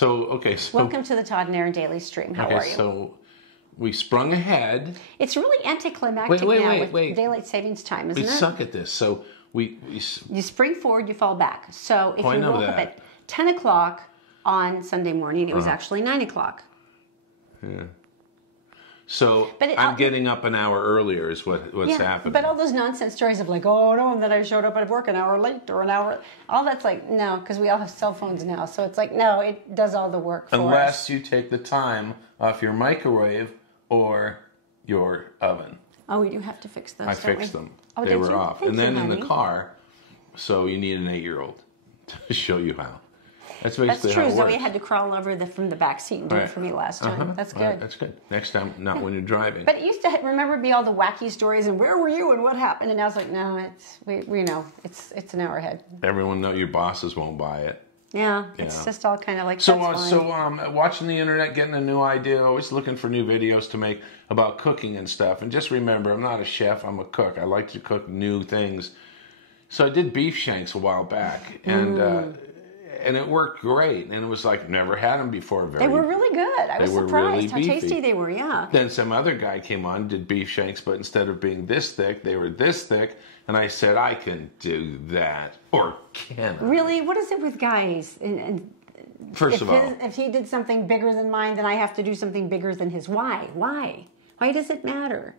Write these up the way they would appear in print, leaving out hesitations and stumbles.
Okay, Welcome to the Todd and Erin Daily Stream. How are you? So we sprung ahead. It's really anticlimactic now with daylight savings time, isn't it? We suck at this. So you spring forward, you fall back. So if you woke up at 10 o'clock on Sunday morning, it was actually 9 o'clock. Yeah. So I'm getting up an hour earlier is what's happening. But all those nonsense stories of like, oh no, and then I showed up at work an hour late or an hour, all that's like, no, because we all have cell phones now. So it's like, no, it does all the work for us. Unless you take the time off your microwave or your oven. Oh, we do have to fix those, I fixed them. Oh, they were off. Thank and then you, in the car, so you need an 8-year-old to show you how. That's basically how it works. Zoe had to crawl over from the back seat and do it for me last time. That's good. That's good. Next time, not when you're driving. But it used to be all the wacky stories and where were you and what happened, and now it's like, no, we know it's an hour ahead. Everyone knows your bosses won't buy it. Yeah, it's just all kind of like watching the internet, getting a new idea, always looking for new videos to make about cooking and stuff. And just remember, I'm not a chef, I'm a cook. I like to cook new things. So I did beef shanks a while back, and it worked great. And it was like, never had them before. They were really good. I was surprised how tasty they were, yeah. Then some other guy came on, did beef shanks, but instead of being this thick, they were this thick. And I said, I can do that. Or can I? Really? What is it with guys? First of all, if he did something bigger than mine, then I have to do something bigger than his. Why? Why does it matter?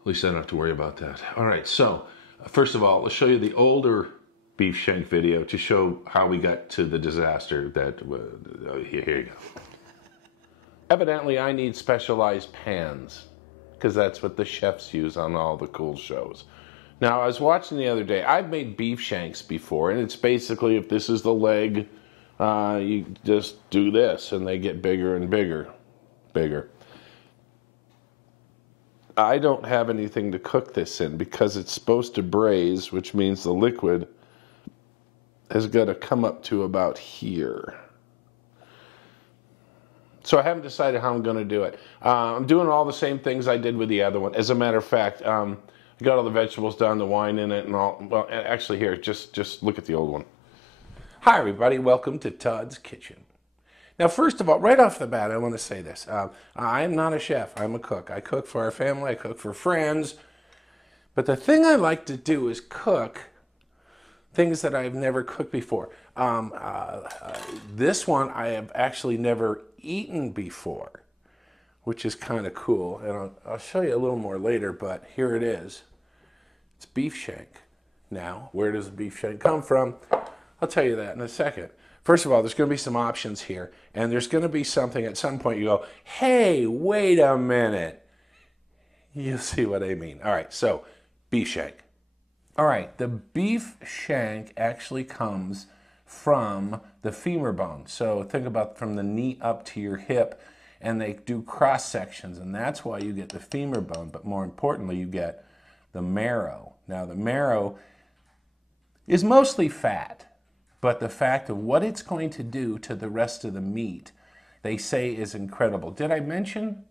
At least I don't have to worry about that. All right, so first of all, let's show you the older beef shank video to show how we got to the disaster that, here you go. Evidently, I need specialized pans because that's what the chefs use on all the cool shows. Now, I was watching the other day. I've made beef shanks before, and it's basically if this is the leg, you just do this, and they get bigger and bigger. I don't have anything to cook this in because it's supposed to braise, which means the liquid has got to come up to about here. So I haven't decided how I'm going to do it. I'm doing all the same things I did with the other one. As a matter of fact, I got all the vegetables done, the wine in it, and all. Well, actually, here, just look at the old one. Hi, everybody. Welcome to Todd's Kitchen. Now, first of all, right off the bat, I want to say this. I am not a chef. I'm a cook. I cook for our family. I cook for friends. But the thing I like to do is cook things that I've never cooked before. This one I have actually never eaten before, which is kind of cool. And I'll show you a little more later, but here it is. It's beef shank. Now, where does the beef shank come from? I'll tell you that in a second. First of all, there's going to be some options here, and there's going to be something at some point you go, hey, wait a minute. You'll see what I mean. All right, so beef shank. All right, the beef shank actually comes from the femur bone. So think about from the knee up to your hip, and they do cross sections, and that's why you get the femur bone, but more importantly, you get the marrow. Now, the marrow is mostly fat. But the fact of what it's going to do to the rest of the meat, they say is incredible. Did I mention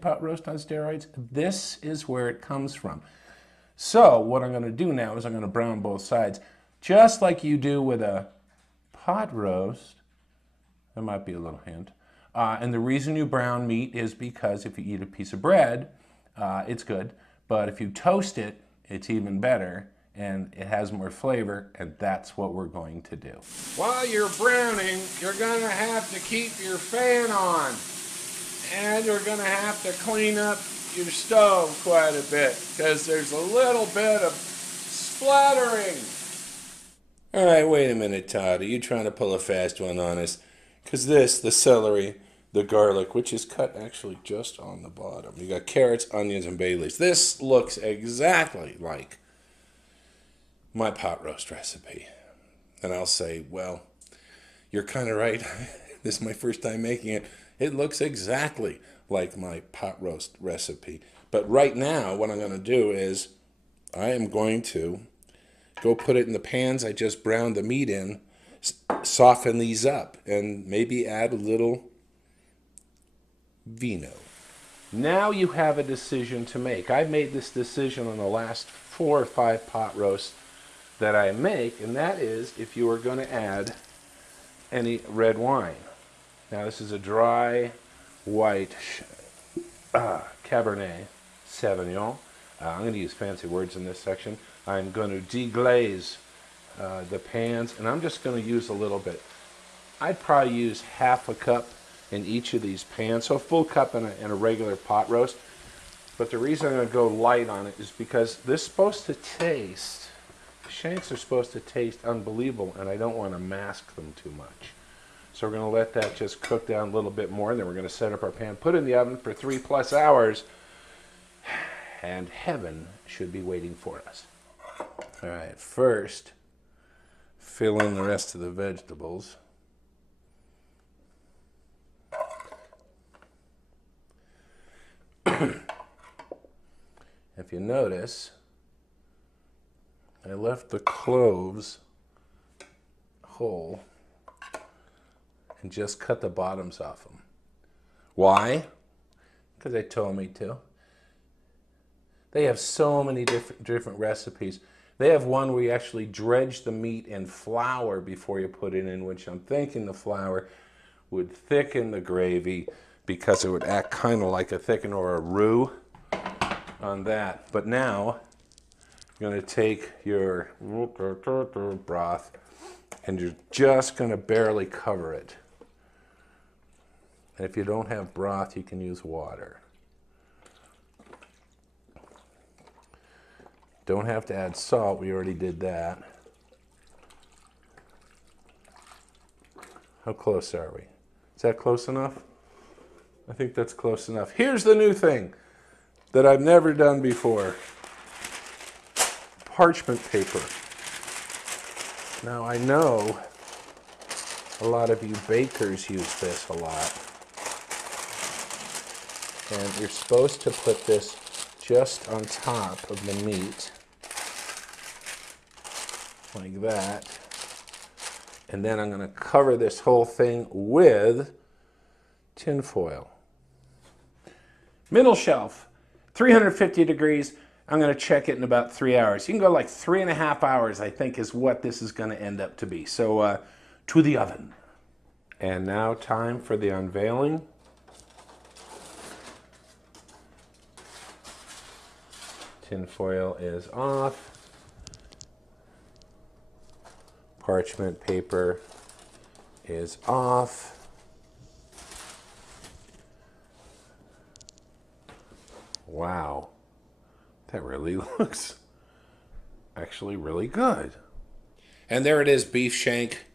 pot roast on steroids? This is where it comes from. So what I'm going to do now is I'm going to brown both sides, just like you do with a pot roast. That might be a little hint. And the reason you brown meat is because if you eat a piece of bread, it's good. But if you toast it, it's even better. And it has more flavor, and that's what we're going to do. While you're browning, you're going to have to keep your fan on. And you're going to have to clean up your stove quite a bit, because there's a little bit of splattering. All right, wait a minute, Todd. Are you trying to pull a fast one on us? Because this, the celery, the garlic, which is cut actually just on the bottom. You got carrots, onions, and bay leaves. This looks exactly like my pot roast recipe. And I'll say, well, you're kind of right. This is my first time making it. It looks exactly like my pot roast recipe. But right now, what I'm going to do is I am going to go put it in the pans I just browned the meat in, soften these up, and maybe add a little vino. Now you have a decision to make. I made this decision on the last 4 or 5 pot roasts that I make, and that is if you are going to add any red wine. Now this is a dry white Cabernet Sauvignon. I'm going to use fancy words in this section. I'm going to deglaze the pans, and I'm just going to use a little bit. I'd probably use half a cup in each of these pans, so a full cup in a regular pot roast. But the reason I'm going to go light on it is because this is supposed to taste, shanks are supposed to taste unbelievable, and I don't want to mask them too much. So we're going to let that just cook down a little bit more, and then we're going to set up our pan, put it in the oven for 3+ hours, and heaven should be waiting for us. All right, first, fill in the rest of the vegetables. If you notice, I left the cloves whole and just cut the bottoms off them. Why? Because they told me to. They have so many different recipes. They have one where you actually dredge the meat in flour before you put it in, which I'm thinking the flour would thicken the gravy because it would act kind of like a thickener or a roux on that. But now you're going to take your broth and you're just going to barely cover it. And if you don't have broth, you can use water. Don't have to add salt, we already did that. How close are we? Is that close enough? I think that's close enough. Here's the new thing that I've never done before. Parchment paper. Now I know a lot of you bakers use this a lot. And you're supposed to put this just on top of the meat, like that. And then I'm going to cover this whole thing with tin foil. Middle shelf, 350 degrees. I'm going to check it in about 3 hours. You can go like 3.5 hours, I think, is what this is going to end up to be. So to the oven. And now time for the unveiling. Tin foil is off. Parchment paper is off. Wow, that really looks actually really good. And there it is, beef shank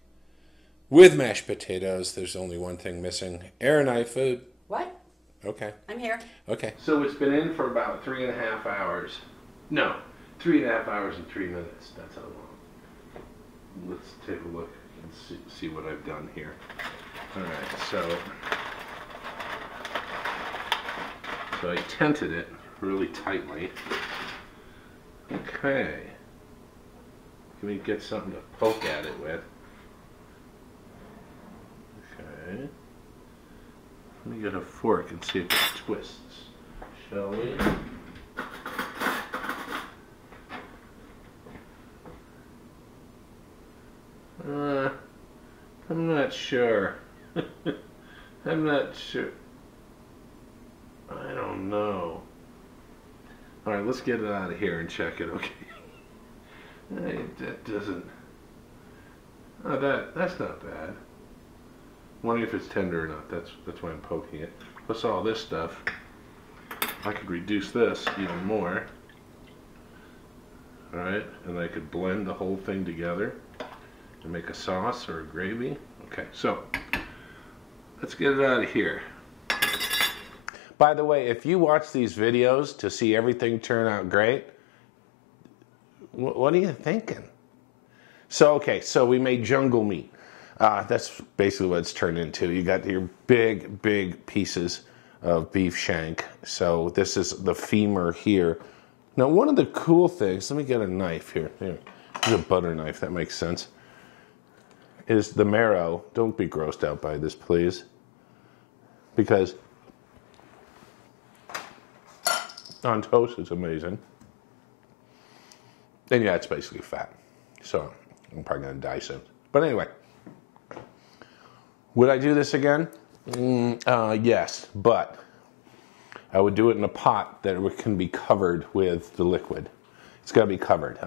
with mashed potatoes. There's only one thing missing. Erin, I food. What? Okay. I'm here. Okay. So it's been in for about 3.5 hours. No, 3.5 hours and 3 minutes. That's how long. Let's take a look and see what I've done here. All right, so I tented it really tightly. Okay. Can we get something to poke at it with? Okay. Let me get a fork and see if it twists. Shall we? I'm not sure. I'm not sure. I don't know. All right, let's get it out of here and check it, okay? That doesn't... Oh, that's not bad. Wondering if it's tender or not. That's why I'm poking it. Plus all this stuff. I could reduce this even more. All right, and I could blend the whole thing together and make a sauce or a gravy. Okay, so let's get it out of here. By the way, if you watch these videos to see everything turn out great, what are you thinking? So, okay, so we made jungle meat. That's basically what it's turned into. You got your big pieces of beef shank. So this is the femur here. Now, one of the cool things, let me get a knife here. Here, here's a butter knife, that makes sense. Is the marrow. Don't be grossed out by this, please. Because on toast, it's amazing. And yeah, it's basically fat. so I'm probably going to die soon. But anyway, would I do this again? Yes, but I would do it in a pot that can be covered with the liquid. It's got to be covered.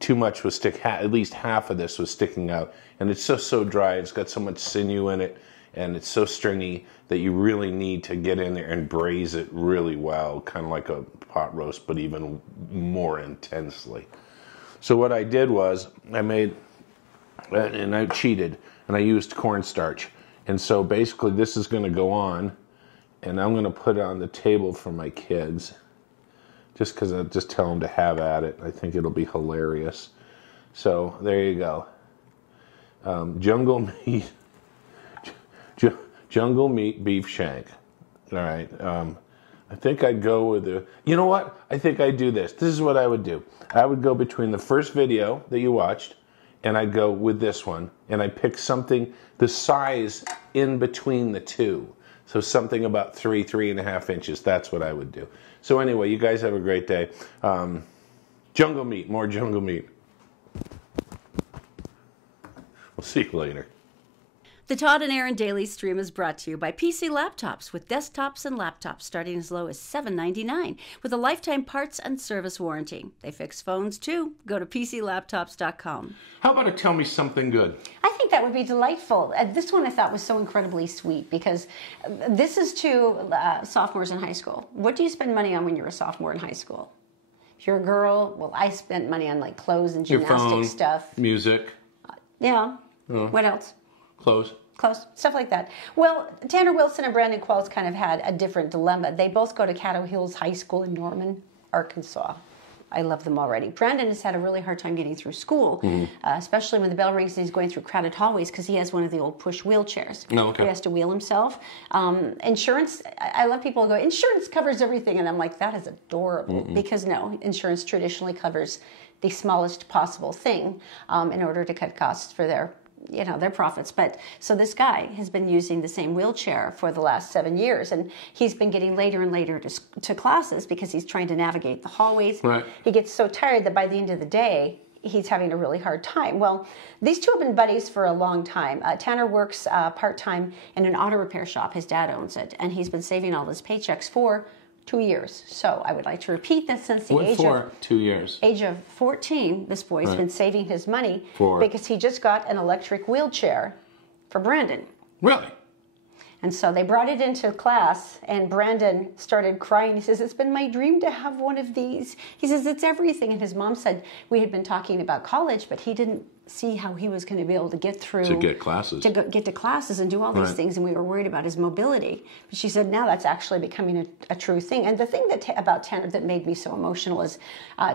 Too much was at least half of this was sticking out, and it's so dry. It's got so much sinew in it, and it's so stringy that you really need to get in there and braise it really well, kind of like a pot roast, but even more intensely. So what I did was I made, and I cheated, and I used cornstarch. And so basically this is going to go on, and I'm going to put it on the table for my kids, just because I just tell them to have at it. I think it'll be hilarious. So there you go. Jungle meat, jungle meat beef shank. All right. I think I'd go with you know what? I think I'd do this. This is what I would do. I would go between the first video that you watched, and I'd go with this one, and I pick something the size in between the two. So something about 3.5 inches. That's what I would do. So anyway, you guys have a great day. Jungle meat, more jungle meat. We'll see you later. The Todd and Erin Daily Stream is brought to you by PC Laptops, with desktops and laptops starting as low as $7.99 with a lifetime parts and service warranty. They fix phones too. Go to PCLaptops.com. How about tell me something good? I think that would be delightful. This one I thought was so incredibly sweet because this is to sophomores in high school. What do you spend money on when you're a sophomore in high school? If you're a girl, well, I spent money on like clothes and Your gymnastic phone, stuff. Music. Yeah. What else? Clothes. Stuff like that. Well, Tanner Wilson and Brandon Quells kind of had a different dilemma. They both go to Caddo Hills High School in Norman, Arkansas. I love them already. Brandon has had a really hard time getting through school, especially when the bell rings and he's going through crowded hallways because he has one of the old push wheelchairs. Oh, okay. He has to wheel himself. Insurance, I love people who go, insurance covers everything. And I'm like, that is adorable. Because no, insurance traditionally covers the smallest possible thing in order to cut costs for their profits. But so this guy has been using the same wheelchair for the last 7 years, and he's been getting later and later to classes because he's trying to navigate the hallways. Right. He gets so tired that by the end of the day, he's having a really hard time. Well, these two have been buddies for a long time. Tanner works part-time in an auto repair shop. His dad owns it, and he's been saving all his paychecks for 2 years. So I would like to repeat that since the age of 14, this boy's been saving his money because he just got an electric wheelchair for Brandon. Really? And so they brought it into class, and Brandon started crying. He says, it's been my dream to have one of these. He says, it's everything. And his mom said, we had been talking about college, but he didn't see how he was going to be able to get through. To get classes. To get to classes and do all these things, and we were worried about his mobility. But she said, now that's actually becoming a true thing. And the thing about Tanner that made me so emotional is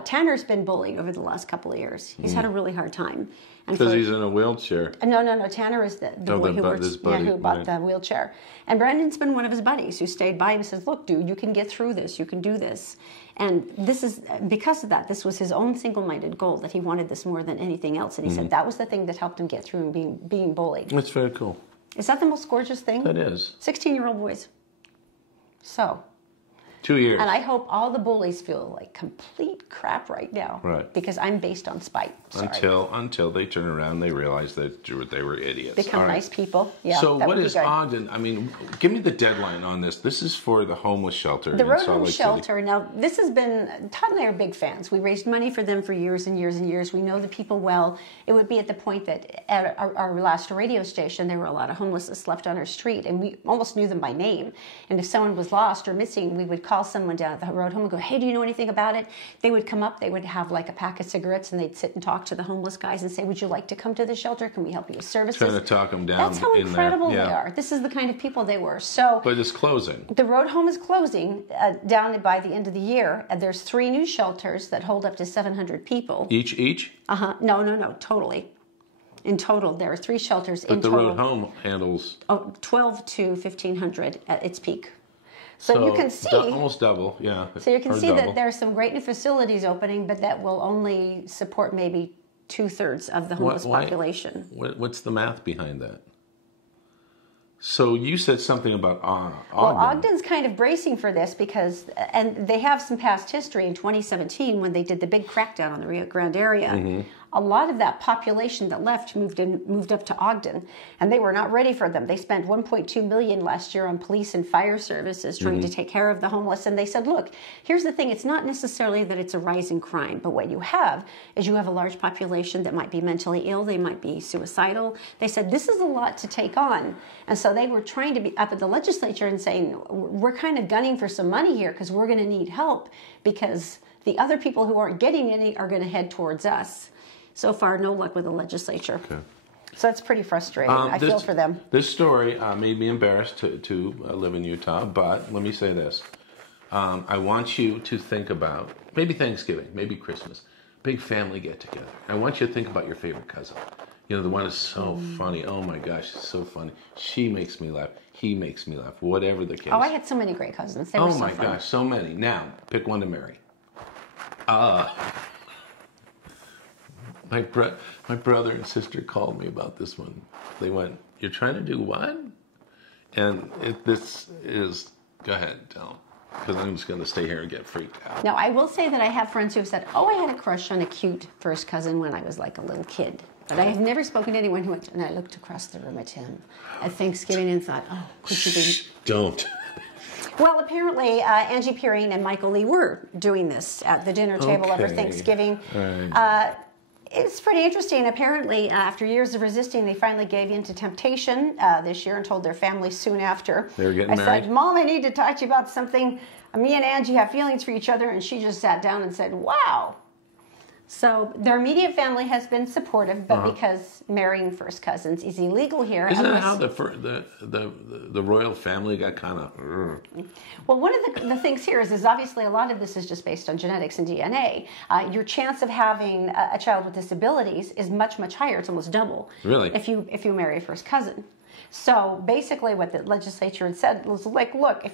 Tanner's been bullied over the last couple of years. He's had a really hard time. Because he's in a wheelchair. No. Tanner is the boy who bought the wheelchair. And Brandon's been one of his buddies who stayed by him and says, look, dude, you can get through this. You can do this. And this is, because of that, this was his own single-minded goal, that he wanted this more than anything else. And he said that was the thing that helped him get through and being bullied. That's very cool. Is that the most gorgeous thing? That is. 16-year-old boys. So. 2 years. And I hope all the bullies feel like complete crap right now. Right. Because I'm based on spite. Sorry. Until they turn around and they realize that they were idiots. Become nice people. Yeah. So what is Ogden? I mean, give me the deadline on this. This is for the homeless shelter. The Road Home Shelter. Now, this has been, Todd and I are big fans. We raised money for them for years and years and years. We know the people well. It would be at the point that at our last radio station, there were a lot of homelessness left on our street, and we almost knew them by name. And if someone was lost or missing, we would call someone down at the road home and go, hey, do you know anything about it? They would come up, they would have like a pack of cigarettes, and they'd sit and talk to the homeless guys and say, would you like to come to the shelter? Can we help you with services? Trying to talk them down. That's how incredible they are. This is the kind of people they were. So, but it's closing. The road home is closing down by the end of the year. There's 3 new shelters that hold up to 700 people. Each? No, totally. In total, there are 3 shelters in total. But the road home handles 12 to 1,500 at its peak. So you can see almost double, yeah. So you can see that there are some great new facilities opening, but that will only support maybe 2/3 of the homeless population. What's the math behind that? So you said something about Ogden. Well, Ogden's kind of bracing for this because, and they have some past history in 2017 when they did the big crackdown on the Rio Grande area. a lot of that population that left moved up to Ogden, and they were not ready for them. They spent $1.2 million last year on police and fire services trying to take care of the homeless. And they said, look, here's the thing. It's not necessarily that it's a rise in crime, but what you have is you have a large population that might be mentally ill. They might be suicidal. They said, this is a lot to take on. And so they were trying to be up at the legislature and saying, we're kind of gunning for some money here because we're going to need help, because the other people who aren't getting any are going to head towards us. So far, no luck with the legislature. Okay. So that's pretty frustrating. I feel for them. This story made me embarrassed to live in Utah, but let me say this. I want you to think about maybe Thanksgiving, maybe Christmas, big family get-together. I want you to think about your favorite cousin. You know, the one who's so funny. Oh, my gosh, it's so funny. She makes me laugh. He makes me laugh. Whatever the case. Oh, I had so many great cousins. They were so my fun. gosh, so many. Now, pick one to marry. My brother and sister called me about this one. They went, "You're trying to do what?" And this is, go ahead, tell them. Because I'm just going to stay here and get freaked out. Now, I will say that I have friends who have said, oh, I had a crush on a cute first cousin when I was like a little kid. But I have never spoken to anyone who went, and I looked across the room at him at Thanksgiving and thought, oh, could you be... Don't. Well, apparently, Angie Pearine and Michael Lee were doing this at the dinner table over Thanksgiving. Right. It's pretty interesting. Apparently, after years of resisting, they finally gave in to temptation this year and told their family soon after. They were getting married? I said, Mom, I need to talk to you about something. Me and Angie have feelings for each other. And she just sat down and said, wow. So their immediate family has been supportive, but because marrying first cousins is illegal here. Isn't that how the royal family got kind of... Well, one of the things here is obviously a lot of this is just based on genetics and DNA. Your chance of having a child with disabilities is much, much higher. It's almost double. Really? If you marry a first cousin. So basically what the legislature had said was like, look, if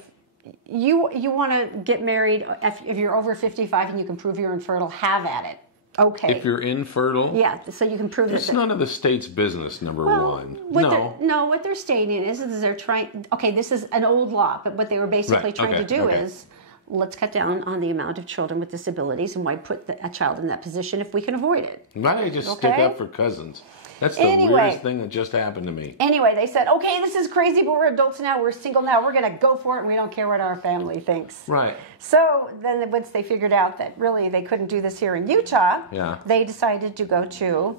you want to get married, if you're over 55 and you can prove you're infertile, have at it. Okay. If you're infertile? Yeah, so you can prove that. It's none of the state's business, number one. What they're stating is they're trying, okay, this is an old law, but what they were basically trying to do is, let's cut down on the amount of children with disabilities, and why put a child in that position if we can avoid it? Why don't you just stick up for cousins? That's the weirdest thing that just happened to me. Anyway, they said, okay, this is crazy, but we're adults now, we're single now, we're going to go for it, and we don't care what our family thinks. Right. So then once they figured out that really they couldn't do this here in Utah, they decided to go to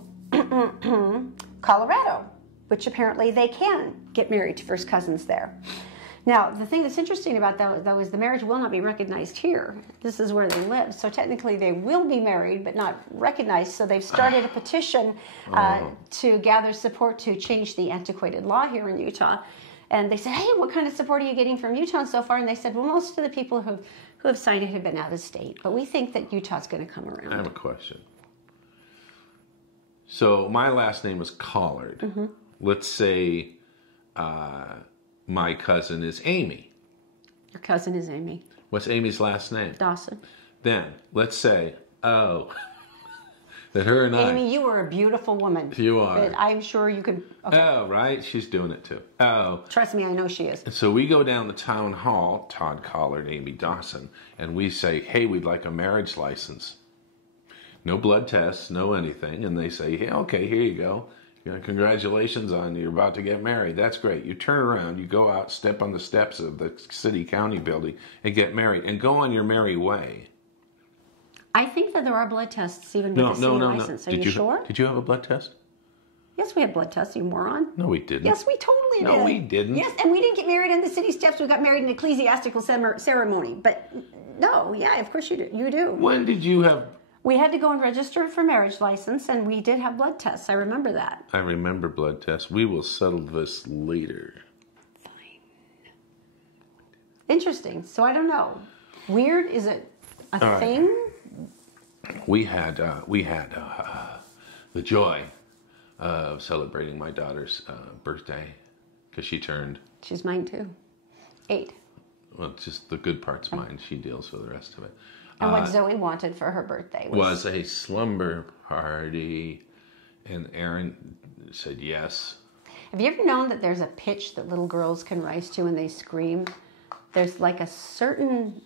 Colorado, which apparently they can get married to first cousins there. Now, the thing that's interesting about that, though, is the marriage will not be recognized here. This is where they live. So technically they will be married, but not recognized. So they've started a petition to gather support to change the antiquated law here in Utah. And they said, hey, what kind of support are you getting from Utah so far? And they said, well, most of the people who have signed it have been out of state. But we think that Utah's going to come around. I have a question. So my last name is Collard. Mm-hmm. Let's say... my cousin is Amy. Your cousin is Amy. What's Amy's last name? Dawson. Then, let's say, that her and Amy, you are a beautiful woman. You are. But I'm sure you could... Okay. Oh, right? She's doing it too. Oh. Trust me, I know she is. And so we go down the town hall, Todd Collard, Amy Dawson, and we say, hey, we'd like a marriage license. No blood tests, no anything. And they say, hey, okay, here you go. Congratulations on you're about to get married. That's great. You turn around, you go out, step on the steps of the city-county building, and get married, and go on your merry way. I think that there are blood tests even with the city license. Are you sure? Did you have a blood test? Yes, we had blood tests, you moron. No, we didn't. Yes, we totally did. No, we didn't. Yes, and we didn't get married in the city steps. We got married in an ecclesiastical ceremony. But no, yeah, of course you do. You do. When did you have... We had to go and register for marriage license, and we did have blood tests. I remember that. I remember blood tests. We will settle this later. Fine. Interesting. So I don't know. Weird? Is it a thing? We had the joy of celebrating my daughter's birthday because she turned. She's mine too. 8. Well, just the good part's mine. She deals with the rest of it. And what Zoe wanted for her birthday was a slumber party, and Erin said yes. Have you ever known that there's a pitch that little girls can rise to when they scream? There's like a certain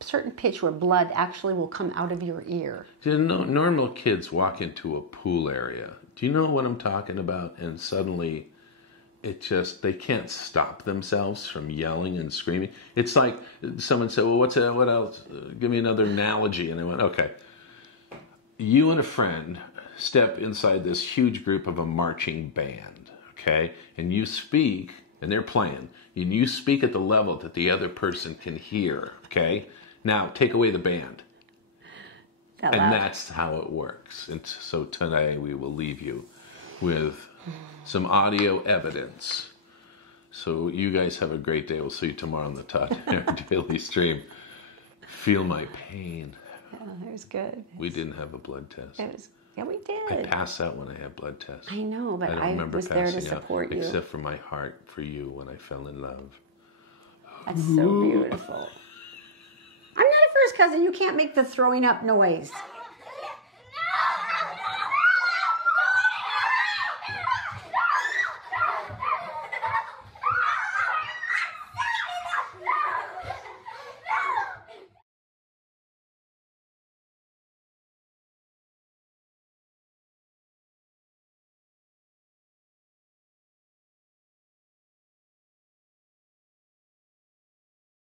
certain pitch where blood actually will come out of your ear. You know, normal kids walk into a pool area. Do you know what I'm talking about? And suddenly, they can't stop themselves from yelling and screaming. It's like someone said, well, what else? Give me another analogy. And I went, okay. You and a friend step inside this huge group of a marching band, okay? And you speak, and they're playing, and you speak at the level that the other person can hear, okay? Now, take away the band. And that's how it works. And so today we will leave you with some audio evidence. So you guys have a great day. We'll see you tomorrow on the Todd and Erin Daily Stream. Feel my pain. Yeah, it was good. We didn't have a blood test. Yeah, we did. I pass out when I have blood tests. I know, but I was there to support you. Except for my heart for you when I fell in love. That's so beautiful. I'm not a first cousin. You can't make the throwing up noise.